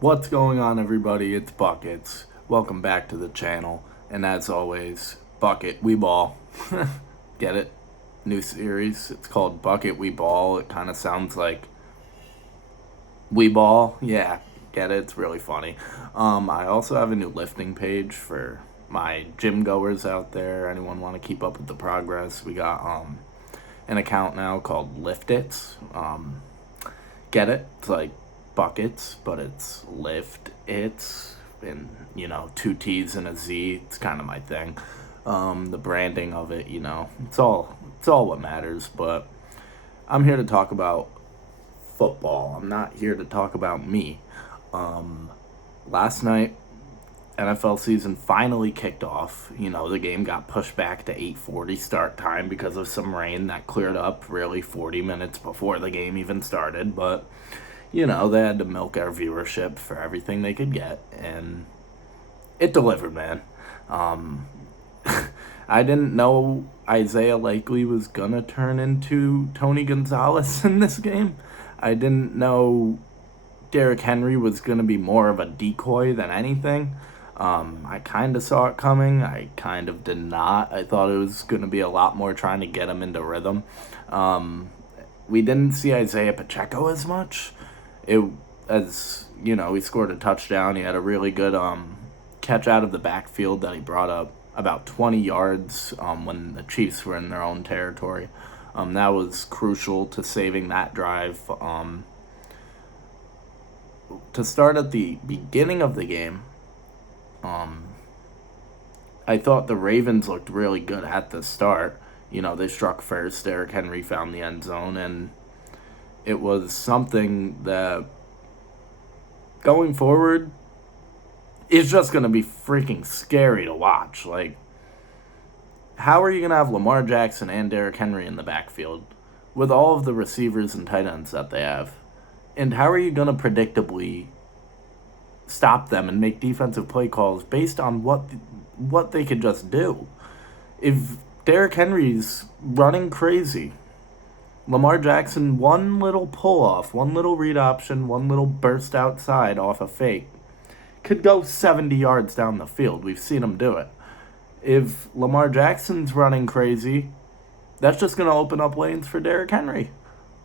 What's going on, everybody? It's Buckets. Welcome back to the channel. And as always, Bucket, we ball. Get it? New series. It's called Bucket, we ball. It kind of sounds like we ball. Yeah, get it? It's really funny. I also have a new lifting page for my gym goers out there. Anyone want to keep up with the progress? We got an account now called Lift It. Get it? It's like buckets, but it's lift it, and two T's and a Z. It's kind of my thing. The branding of it, it's all what matters. But I'm here to talk about football. I'm not here to talk about me. Last night, NFL season finally kicked off. The game got pushed back to 8:40 start time because of some rain that cleared up really 40 minutes before the game even started. But they had to milk our viewership for everything they could get, and it delivered, man. I didn't know Isaiah Likely was gonna turn into Tony Gonzalez in this game. I didn't know Derrick Henry was gonna be more of a decoy than anything. I kind of saw it coming. I kind of did not. I thought it was going to be a lot more trying to get him into rhythm. We didn't see Isaiah Pacheco as much. He scored a touchdown. He had a really good catch out of the backfield that he brought up about 20 yards when the Chiefs were in their own territory. That was crucial to saving that drive. To start at the beginning of the game, I thought the Ravens looked really good at the start. They struck first. Derrick Henry found the end zone, and it was something that going forward is just going to be freaking scary to watch. Like, how are you going to have Lamar Jackson and Derrick Henry in the backfield with all of the receivers and tight ends that they have? And how are you going to predictably stop them and make defensive play calls based on what they could just do? If Derrick Henry's running crazy, Lamar Jackson, one little pull-off, one little read option, one little burst outside off a fake, could go 70 yards down the field. We've seen him do it. If Lamar Jackson's running crazy, that's just going to open up lanes for Derrick Henry.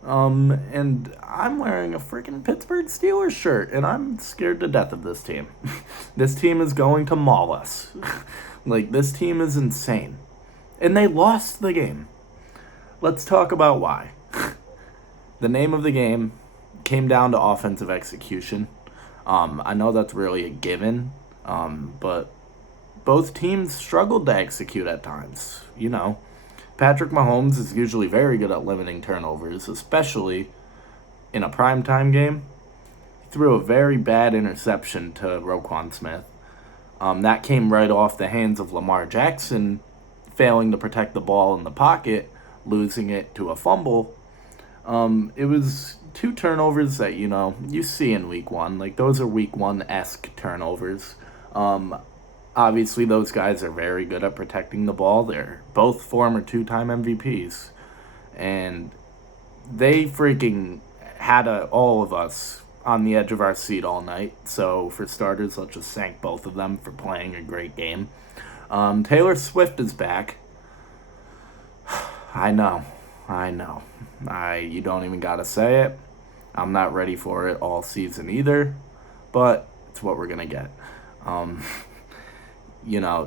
And I'm wearing a freaking Pittsburgh Steelers shirt, and I'm scared to death of this team. This team is going to maul us. Like, this team is insane. And they lost the game. Let's talk about why. The name of the game came down to offensive execution. I know that's really a given, but both teams struggled to execute at times. Patrick Mahomes is usually very good at limiting turnovers, especially in a primetime game. He threw a very bad interception to Roquan Smith. That came right off the hands of Lamar Jackson, failing to protect the ball in the pocket, losing it to a fumble. It was two turnovers that, you see in week one. Like, those are week one-esque turnovers. Obviously, those guys are very good at protecting the ball. They're both former two-time MVPs. And they freaking had all of us on the edge of our seat all night. So, for starters, let's just thank both of them for playing a great game. Taylor Swift is back. I know. You don't even gotta say it. I'm not ready for it all season either. But it's what we're gonna get.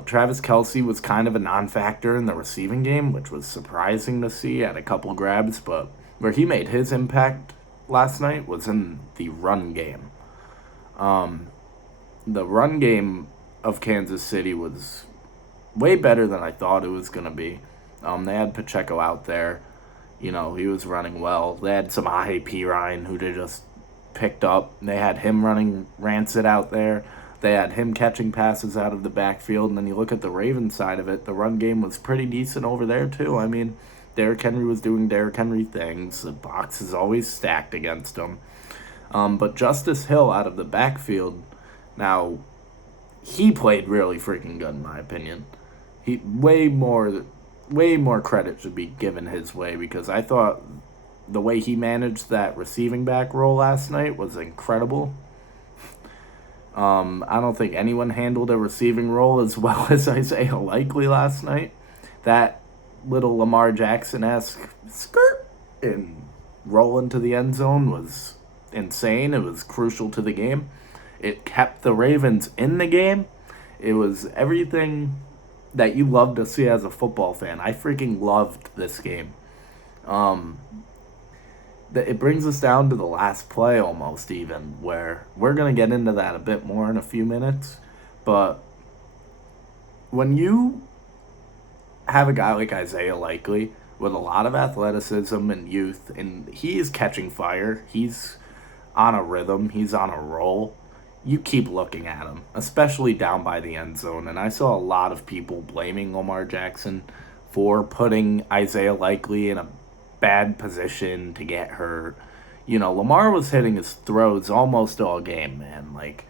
Travis Kelce was kind of a non-factor in the receiving game, which was surprising to see at a couple grabs, but where he made his impact last night was in the run game. The run game of Kansas City was way better than I thought it was going to be. They had Pacheco out there. He was running well. They had Samaje Perine, who they just picked up. They had him running rancid out there. They had him catching passes out of the backfield. And then you look at the Ravens side of it, the run game was pretty decent over there, too. I mean, Derrick Henry was doing Derrick Henry things. The box is always stacked against him. But Justice Hill out of the backfield, now, he played really freaking good, in my opinion. Way more credit should be given his way, because I thought the way he managed that receiving back role last night was incredible. I don't think anyone handled a receiving role as well as Isaiah Likely last night. That little Lamar Jackson-esque skirt and roll into the end zone was insane. It was crucial to the game. It kept the Ravens in the game. It was everything that you love to see as a football fan. I freaking loved this game. Um, it brings us down to the last play almost, even, where we're going to get into that a bit more in a few minutes. But when you have a guy like Isaiah Likely with a lot of athleticism and youth, and he is catching fire, he's on a rhythm, he's on a roll, you keep looking at him, especially down by the end zone. And I saw a lot of people blaming Lamar Jackson for putting Isaiah Likely in a bad position to get hurt. You know, Lamar was hitting his throws almost all game, man. Like,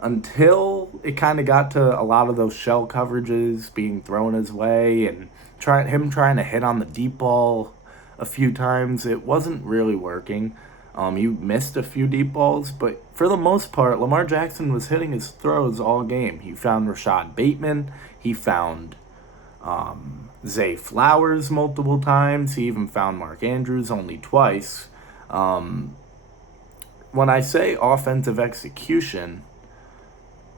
until it kind of got to a lot of those shell coverages being thrown his way and trying to hit on the deep ball a few times, it wasn't really working. You missed a few deep balls, but for the most part, Lamar Jackson was hitting his throws all game. He found Rashad Bateman. He found Zay Flowers multiple times. He even found Mark Andrews only twice. When I say offensive execution,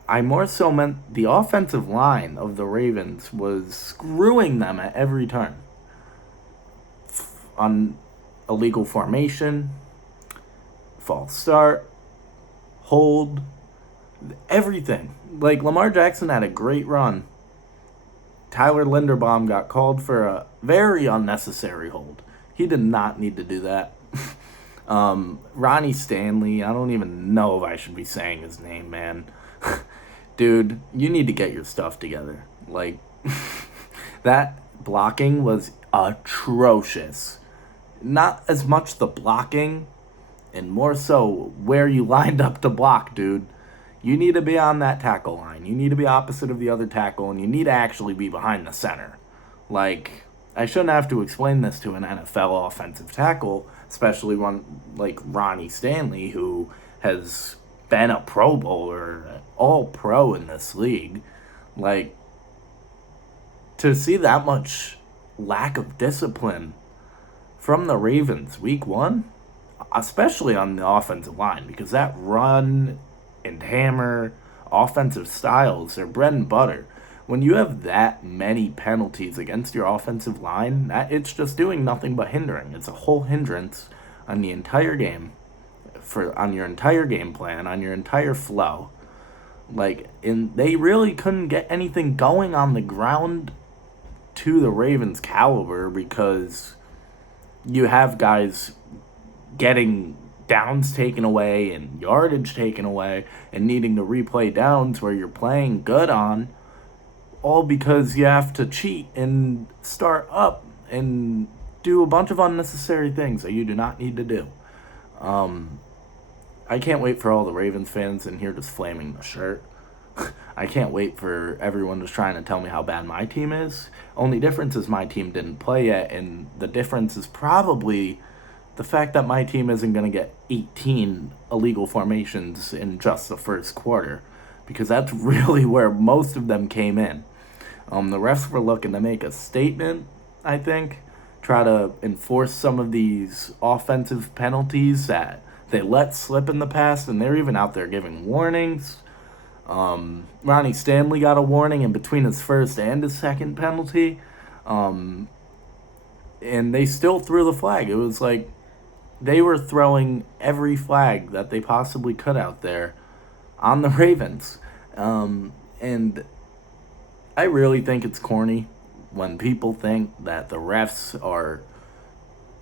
I more so meant the offensive line of the Ravens was screwing them at every turn. On illegal formation, false start, hold, everything. Like, Lamar Jackson had a great run. Tyler Linderbaum got called for a very unnecessary hold. He did not need to do that. Ronnie Stanley, I don't even know if I should be saying his name, man. Dude, you need to get your stuff together. Like, that blocking was atrocious. Not as much the blocking, and more so where you lined up to block, dude. You need to be on that tackle line. You need to be opposite of the other tackle, and you need to actually be behind the center. Like, I shouldn't have to explain this to an NFL offensive tackle, especially one like Ronnie Stanley, who has been a Pro Bowler, all pro in this league. Like, to see that much lack of discipline from the Ravens week one, especially on the offensive line, because that run and hammer offensive styles are bread and butter. When you have that many penalties against your offensive line, it's just doing nothing but hindering. It's a whole hindrance on the entire game, on your entire game plan, on your entire flow. Like, and they really couldn't get anything going on the ground to the Ravens' caliber, because you have guys getting downs taken away and yardage taken away and needing to replay downs where you're playing good on, all because you have to cheat and start up and do a bunch of unnecessary things that you do not need to do. I can't wait for all the Ravens fans in here just flaming the shirt. I can't wait for everyone just trying to tell me how bad my team is. Only difference is my team didn't play yet, and the difference is probably the fact that my team isn't going to get 18 illegal formations in just the first quarter, because that's really where most of them came in. The refs were looking to make a statement, I think, try to enforce some of these offensive penalties that they let slip in the past, and they're even out there giving warnings. Ronnie Stanley got a warning in between his first and his second penalty, and they still threw the flag. It was like they were throwing every flag that they possibly could out there on the Ravens. And I really think it's corny when people think that the refs are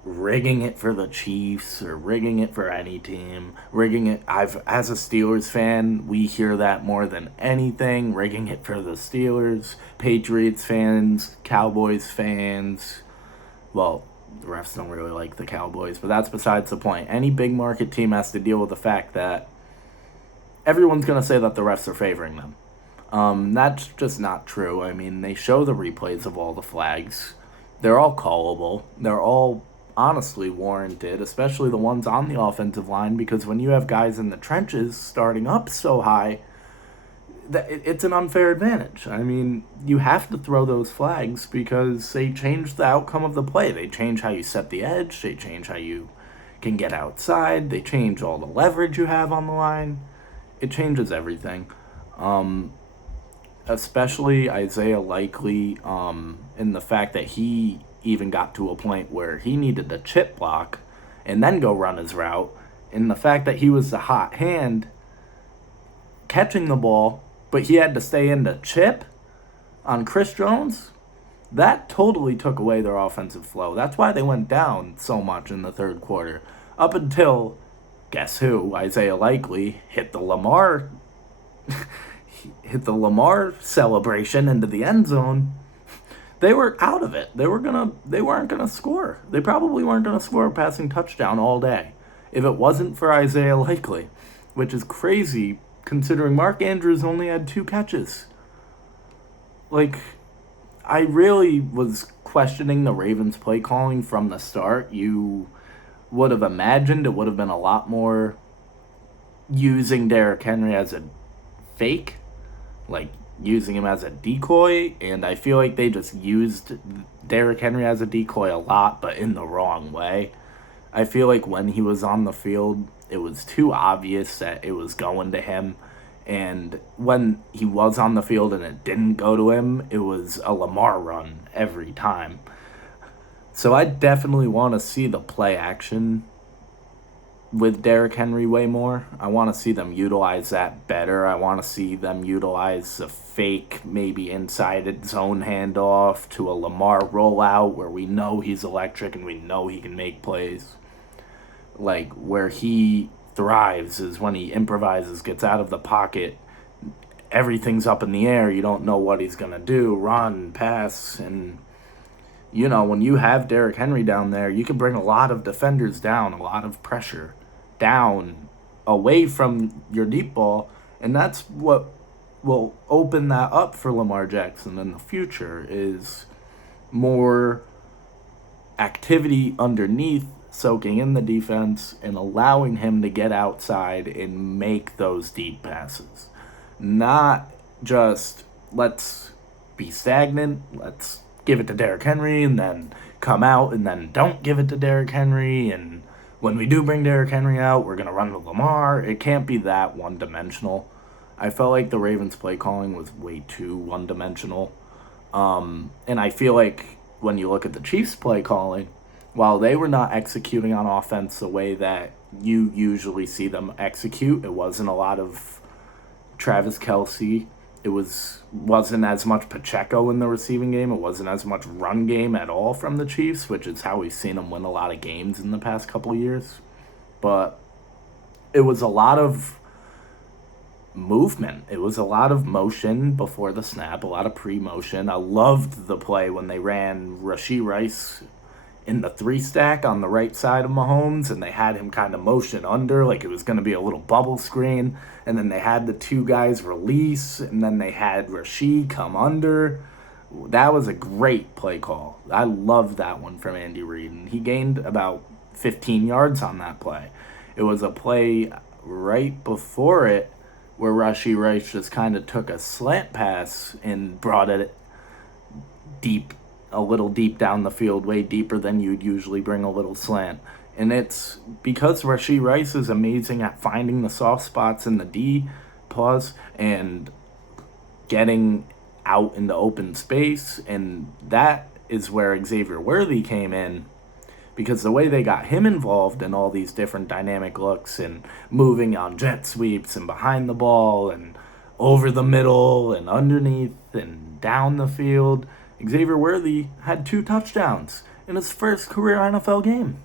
rigging it for the Chiefs or rigging it for any team. As a Steelers fan, we hear that more than anything. Rigging it for the Steelers, Patriots fans, Cowboys fans. Well, the refs don't really like the Cowboys, but that's besides the point. Any big market team has to deal with the fact that everyone's going to say that the refs are favoring them. That's just not true. I mean, they show the replays of all the flags. They're all callable. They're all honestly warranted, especially the ones on the offensive line, because when you have guys in the trenches starting up so high, it's an unfair advantage. I mean, you have to throw those flags because they change the outcome of the play. They change how you set the edge. They change how you can get outside. They change all the leverage you have on the line. It changes everything. Um, Especially Isaiah Likely, in the fact that he even got to a point where he needed to chip block and then go run his route. And the fact that he was the hot hand catching the ball, but he had to stay in the chip on Chris Jones, that totally took away their offensive flow. That's why they went down so much in the third quarter. Up until, guess who? Isaiah Likely hit the Lamar celebration into the end zone. They were out of it. They weren't gonna score. They probably weren't gonna score a passing touchdown all day if it wasn't for Isaiah Likely, which is crazy considering Mark Andrews only had 2 catches. Like, I really was questioning the Ravens play calling from the start. You would have imagined it would have been a lot more using Derrick Henry as a fake, like using him as a decoy, and I feel like they just used Derrick Henry as a decoy a lot, but in the wrong way. I feel like when he was on the field, it was too obvious that it was going to him. And when he was on the field and it didn't go to him, it was a Lamar run every time. So I definitely want to see the play action with Derrick Henry way more. I want to see them utilize that better. I want to see them utilize a fake, maybe inside zone handoff to a Lamar rollout where we know he's electric and we know he can make plays. Like, where he thrives is when he improvises, gets out of the pocket, everything's up in the air, you don't know what he's going to do, run, pass, and when you have Derrick Henry down there, you can bring a lot of defenders down, a lot of pressure down, away from your deep ball, and that's what will open that up for Lamar Jackson in the future, is more activity underneath, soaking in the defense and allowing him to get outside and make those deep passes. Not just, let's be stagnant, let's give it to Derrick Henry and then come out and then don't give it to Derrick Henry, and when we do bring Derrick Henry out, we're going to run with Lamar. It can't be that one-dimensional. I felt like the Ravens' play calling was way too one-dimensional. And I feel like when you look at the Chiefs' play calling, while they were not executing on offense the way that you usually see them execute, it wasn't a lot of Travis Kelce. It wasn't as much Pacheco in the receiving game. It wasn't as much run game at all from the Chiefs, which is how we've seen them win a lot of games in the past couple of years. But it was a lot of movement. It was a lot of motion before the snap, a lot of pre-motion. I loved the play when they ran Rashee Rice in the 3-stack on the right side of Mahomes, and they had him kind of motion under like it was going to be a little bubble screen, and then they had the 2 guys release, and then they had Rashee come under. That was a great play call. I loved that one from Andy Reid, and he gained about 15 yards on that play. It was a play right before it where Rashee Rice just kind of took a slant pass and brought it deep, a little deep down the field, way deeper than you'd usually bring a little slant. And it's because Rashee Rice is amazing at finding the soft spots in the D pause and getting out into open space, and that is where Xavier Worthy came in, because the way they got him involved in all these different dynamic looks and moving on jet sweeps and behind the ball and over the middle and underneath and down the field, Xavier Worthy had 2 touchdowns in his first career NFL game.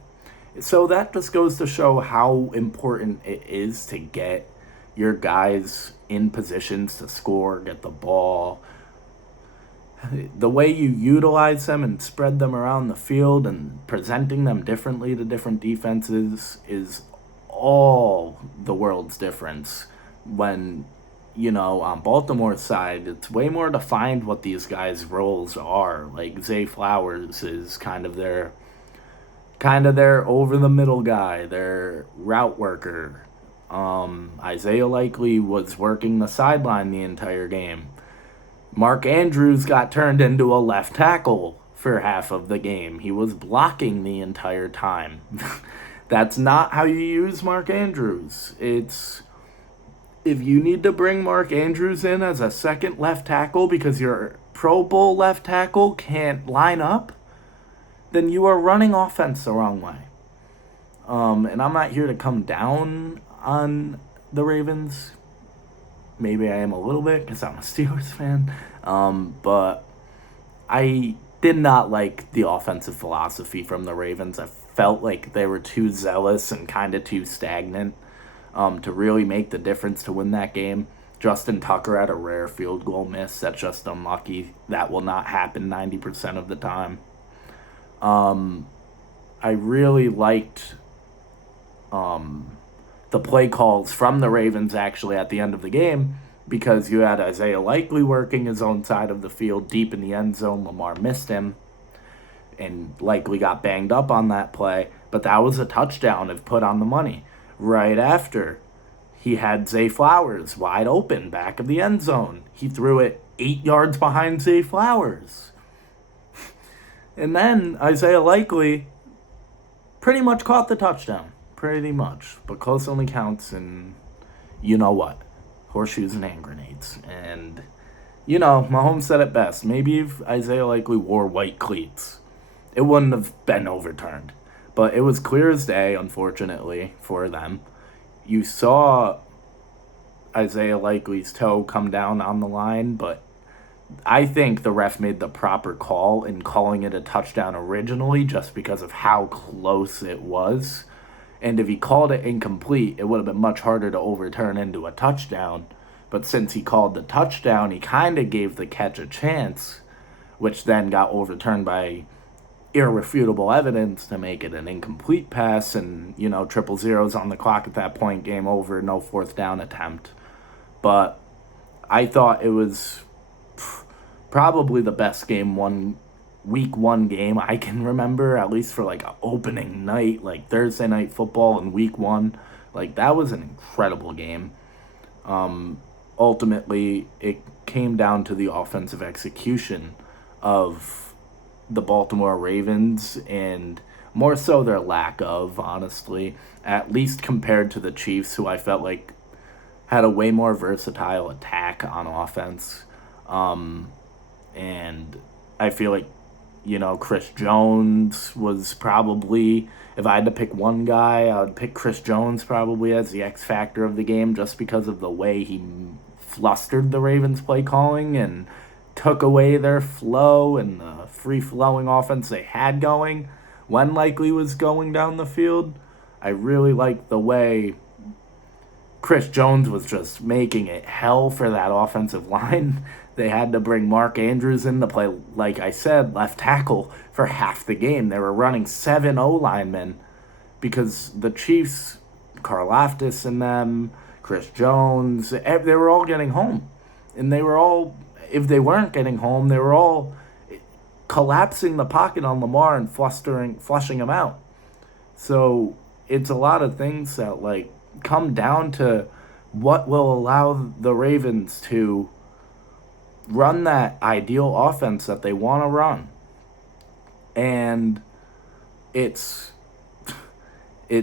So that just goes to show how important it is to get your guys in positions to score, get the ball. The way you utilize them and spread them around the field and presenting them differently to different defenses is all the world's difference. When on Baltimore's side, it's way more defined what these guys' roles are. Like Zay Flowers is kind of their over the middle guy, their route worker. Isaiah Likely was working the sideline the entire game. Mark Andrews got turned into a left tackle for half of the game. He was blocking the entire time. That's not how you use Mark Andrews. It's if you need to bring Mark Andrews in as a second left tackle because your Pro Bowl left tackle can't line up, then you are running offense the wrong way. And I'm not here to come down on the Ravens. Maybe I am a little bit because I'm a Steelers fan. But I did not like the offensive philosophy from the Ravens. I felt like they were too zealous and kind of too stagnant to really make the difference to win that game. Justin Tucker had a rare field goal miss. That's just unlucky. That will not happen 90% of the time. I really liked the play calls from the Ravens actually at the end of the game because you had Isaiah Likely working his own side of the field deep in the end zone. Lamar missed him and Likely got banged up on that play, but that was a touchdown if put on the money. Right after, he had Zay Flowers wide open back of the end zone. He threw it 8 yards behind Zay Flowers. And then Isaiah Likely pretty much caught the touchdown. Pretty much. But close only counts, and you know what? Horseshoes and hand grenades. And, Mahomes said it best. Maybe if Isaiah Likely wore white cleats, it wouldn't have been overturned. But it was clear as day, unfortunately, for them. You saw Isaiah Likely's toe come down on the line, but I think the ref made the proper call in calling it a touchdown originally just because of how close it was. And if he called it incomplete, it would have been much harder to overturn into a touchdown. But since he called the touchdown, he kind of gave the catch a chance, which then got overturned by irrefutable evidence to make it an incomplete pass. And, triple zeros on the clock at that point, game over, no fourth down attempt. But I thought it was probably the best week one game I can remember, at least for like an opening night, like Thursday night football in week one. Like that was an incredible game. Ultimately, it came down to the offensive execution of the Baltimore Ravens and more so their lack of, honestly, at least compared to the Chiefs, who I felt like had a way more versatile attack on offense. And I feel like, Chris Jones was probably, if I had to pick one guy, I would pick Chris Jones probably as the X factor of the game just because of the way he flustered the Ravens play calling and took away their flow and the free-flowing offense they had going when Likely was going down the field. I really liked the way Chris Jones was just making it hell for that offensive line. They had to bring Mark Andrews in to play, like I said, left tackle for half the game. They were running 7 O-linemen because the Chiefs, Karlaftis and them, Chris Jones, they were all getting home. And they were all, if they weren't getting home, they were all collapsing the pocket on Lamar and flushing him out. So it's a lot of things that, come down to what will allow the Ravens to run that ideal offense that they want to run. And it's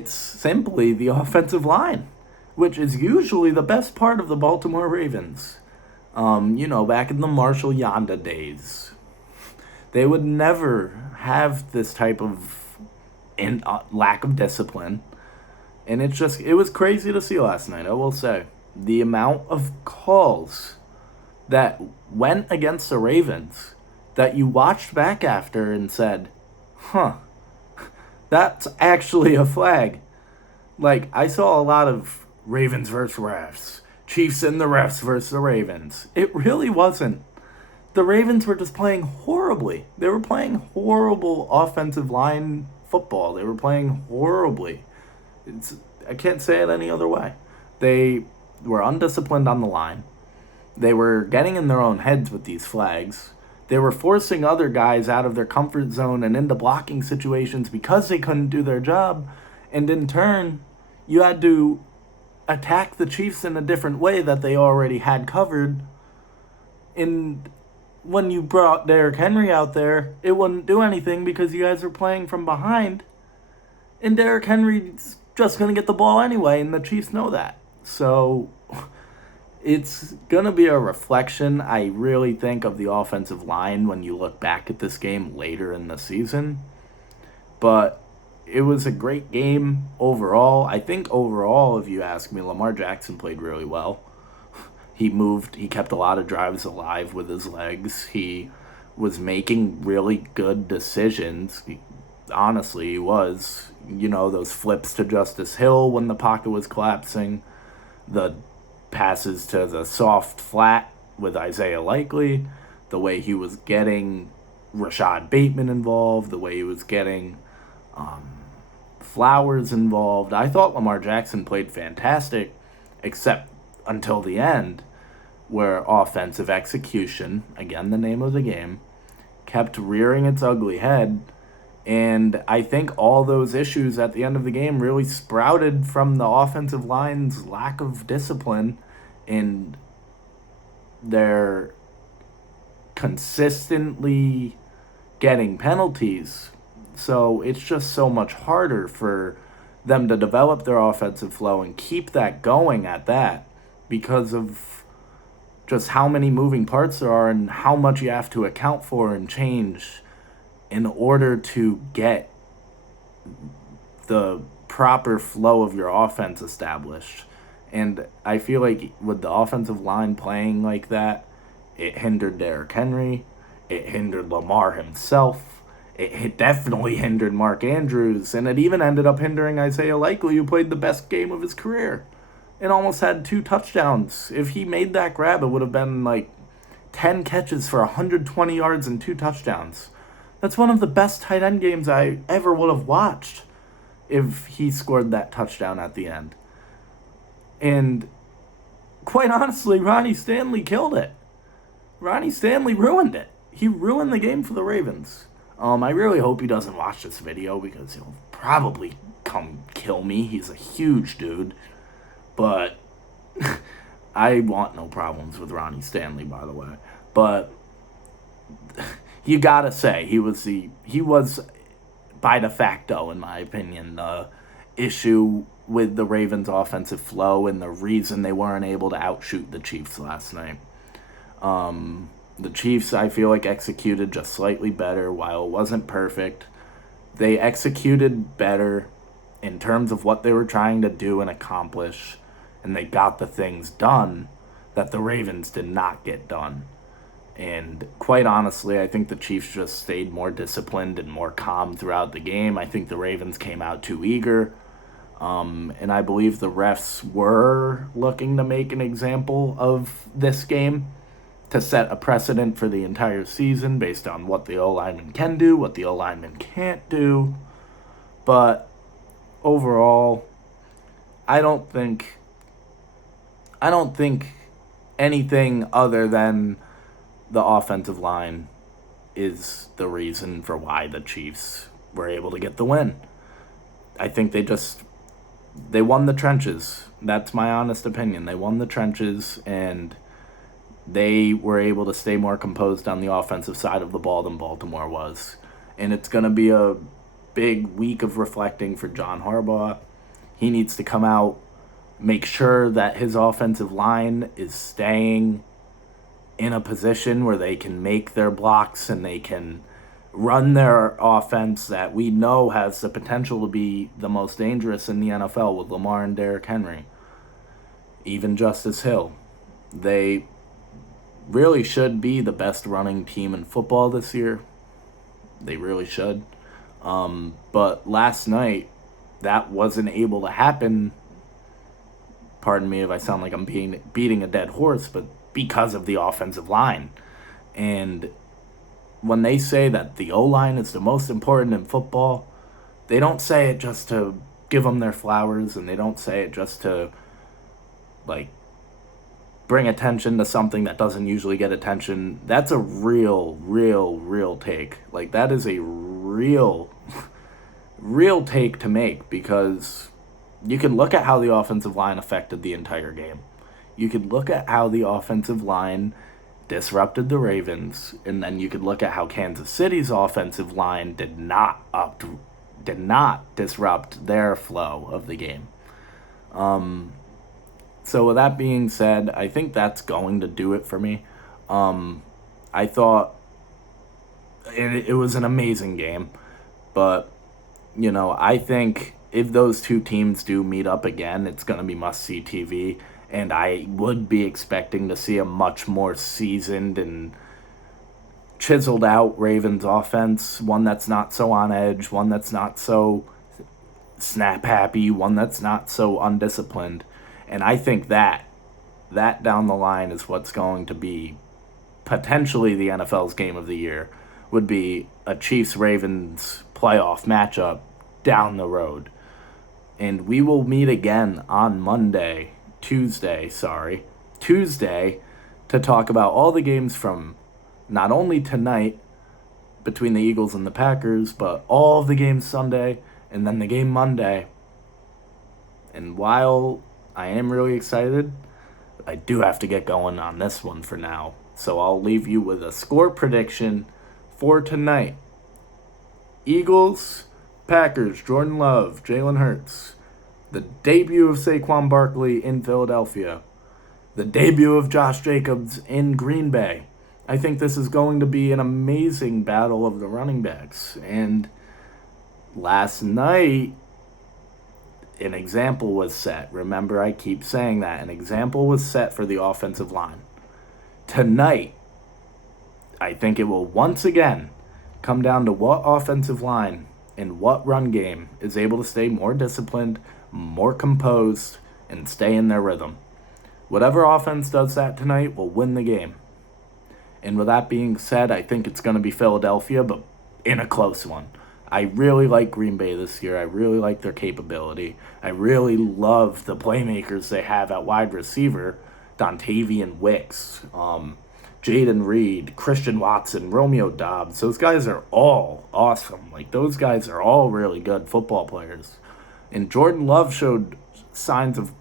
simply the offensive line, which is usually the best part of the Baltimore Ravens. Back in the Marshall Yanda days, they would never have this type of lack of discipline. And it was crazy to see last night, I will say. The amount of calls that went against the Ravens that you watched back after and said, that's actually a flag. I saw a lot of Ravens versus refs, Chiefs and the refs versus the Ravens. It really wasn't. The Ravens were just playing horribly. They were playing horrible offensive line football. They were playing horribly. I can't say it any other way. They were undisciplined on the line. They were getting in their own heads with these flags. They were forcing other guys out of their comfort zone and into blocking situations because they couldn't do their job. And in turn, you had to attack the Chiefs in a different way that they already had covered. And when you brought Derrick Henry out there, it wouldn't do anything because you guys are playing from behind. And Derrick Henry's just going to get the ball anyway, and the Chiefs know that. So it's going to be a reflection, I really think, of the offensive line when you look back at this game later in the season. But it was a great game overall. I think overall, if you ask me, Lamar Jackson played really well. He kept a lot of drives alive with his legs. He was making really good decisions. Honestly, he was. Those flips to Justice Hill when the pocket was collapsing, the passes to the soft flat with Isaiah Likely, the way he was getting Rashad Bateman involved, the way he was getting Flowers involved. I thought Lamar Jackson played fantastic, except until the end, where offensive execution, again the name of the game, kept rearing its ugly head. And I think all those issues at the end of the game really sprouted from the offensive line's lack of discipline and their consistently getting penalties. So it's just so much harder for them to develop their offensive flow and keep that going at that because of just how many moving parts there are and how much you have to account for and change in order to get the proper flow of your offense established. And I feel like with the offensive line playing like that, it hindered Derrick Henry, it hindered Lamar himself, it definitely hindered Mark Andrews, and it even ended up hindering Isaiah Likely, who played the best game of his career and almost had 2 touchdowns. If he made that grab, it would have been like 10 catches for 120 yards and 2 touchdowns. That's one of the best tight end games I ever would have watched if he scored that touchdown at the end. And quite honestly, Ronnie Stanley killed it. Ronnie Stanley ruined it. He ruined the game for the Ravens. I really hope he doesn't watch this video because he'll probably come kill me. He's a huge dude. But I want no problems with Ronnie Stanley, by the way. But you gotta say, he was by de facto, in my opinion, the issue with the Ravens' offensive flow and the reason they weren't able to outshoot the Chiefs last night. The Chiefs, I feel like, executed just slightly better. While it wasn't perfect, they executed better in terms of what they were trying to do and accomplish, and they got the things done that the Ravens did not get done. And quite honestly, I think the Chiefs just stayed more disciplined and more calm throughout the game. I think the Ravens came out too eager. And I believe the refs were looking to make an example of this game to set a precedent for the entire season based on what the O-lineman can do, what the O-lineman can't do. But overall, I don't think anything other than the offensive line is the reason for why the Chiefs were able to get the win. I think they won the trenches. That's my honest opinion. They won the trenches, and they were able to stay more composed on the offensive side of the ball than Baltimore was. And it's going to be a big week of reflecting for John Harbaugh. He needs to come out, make sure that his offensive line is staying in a position where they can make their blocks and they can run their offense that we know has the potential to be the most dangerous in the NFL with Lamar and Derrick Henry. Even Justice Hill. They really should be the best running team in football this year. They really should. But last night, that wasn't able to happen. Pardon me if I sound like I'm beating a dead horse, but because of the offensive line. And when they say that the O-line is the most important in football, they don't say it just to give them their flowers, and they don't say it just to, bring attention to something that doesn't usually get attention. That's a real take. That is a real take to make, because you can look at how the offensive line affected the entire game. You could look at how the offensive line disrupted the Ravens, and then you could look at how Kansas City's offensive line did not disrupt their flow of the game. So with that being said, I think that's going to do it for me. I thought it was an amazing game, but I think if those two teams do meet up again, it's going to be must-see TV, and I would be expecting to see a much more seasoned and chiseled out Ravens offense, one that's not so on edge, one that's not so snap happy, one that's not so undisciplined. And I think that down the line is what's going to be potentially the NFL's game of the year, would be a Chiefs-Ravens playoff matchup down the road. And we will meet again on Tuesday, to talk about all the games from not only tonight between the Eagles and the Packers, but all of the games Sunday and then the game Monday. And while I am really excited, I do have to get going on this one for now. So I'll leave you with a score prediction for tonight. Eagles, Packers, Jordan Love, Jalen Hurts. The debut of Saquon Barkley in Philadelphia. The debut of Josh Jacobs in Green Bay. I think this is going to be an amazing battle of the running backs. And last night, an example was set. Remember, I keep saying that. An example was set for the offensive line. Tonight, I think it will once again come down to what offensive line and what run game is able to stay more disciplined, more composed, and stay in their rhythm. Whatever offense does that tonight will win the game. And with that being said, I think it's going to be Philadelphia, but in a close one. I really like Green Bay this year. I really like their capability. I really love the playmakers they have at wide receiver. Dontavian Wicks, Jaden Reed, Christian Watson, Romeo Doubs. Those guys are all awesome. Those guys are all really good football players. And Jordan Love showed signs of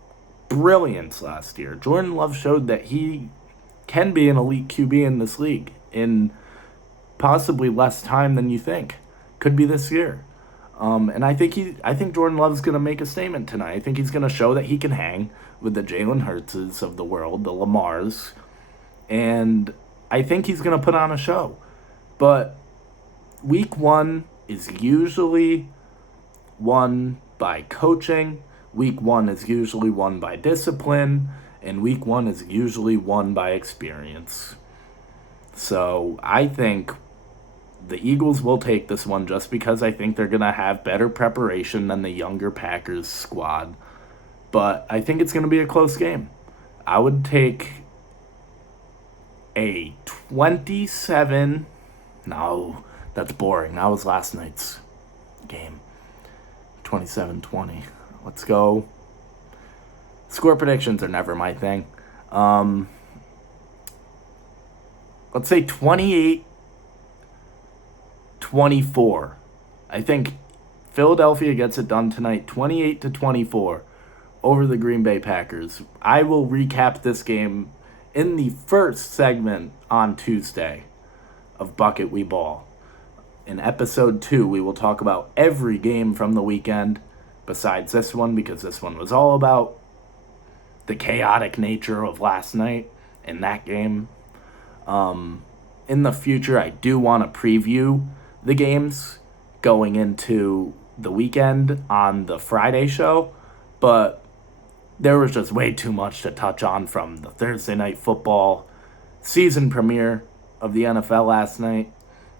brilliance last year. Jordan Love showed that he can be an elite QB in this league in possibly less time than you think. Could be this year. And I think Jordan Love's going to make a statement tonight. I think he's going to show that he can hang with the Jalen Hurtses of the world, the Lamars. And I think he's going to put on a show. But week one is usually won by coaching. Week one is usually won by discipline. And week one is usually won by experience. So I think the Eagles will take this one just because I think they're going to have better preparation than the younger Packers squad. But I think it's going to be a close game. I would take a 27... No, that's boring. That was last night's game. 27-20. Let's go. Score predictions are never my thing. Let's say 28-24. I think Philadelphia gets it done tonight, 28-24 over the Green Bay Packers. I will recap this game in the first segment on Tuesday of Bukkitt We Ball. In episode 2, we will talk about every game from the weekend besides this one, because this one was all about the chaotic nature of last night in that game. In the future, I do want to preview the games going into the weekend on the Friday show, but there was just way too much to touch on from the Thursday night football season premiere of the NFL last night.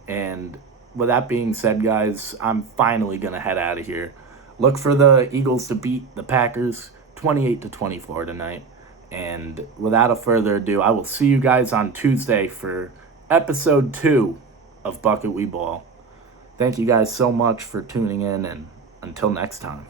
And with that being said, guys, I'm finally going to head out of here. Look for the Eagles to beat the Packers 28-24 tonight. And without a further ado, I will see you guys on Tuesday for episode 2 of Bukkitt We Ball. Thank you guys so much for tuning in, and until next time.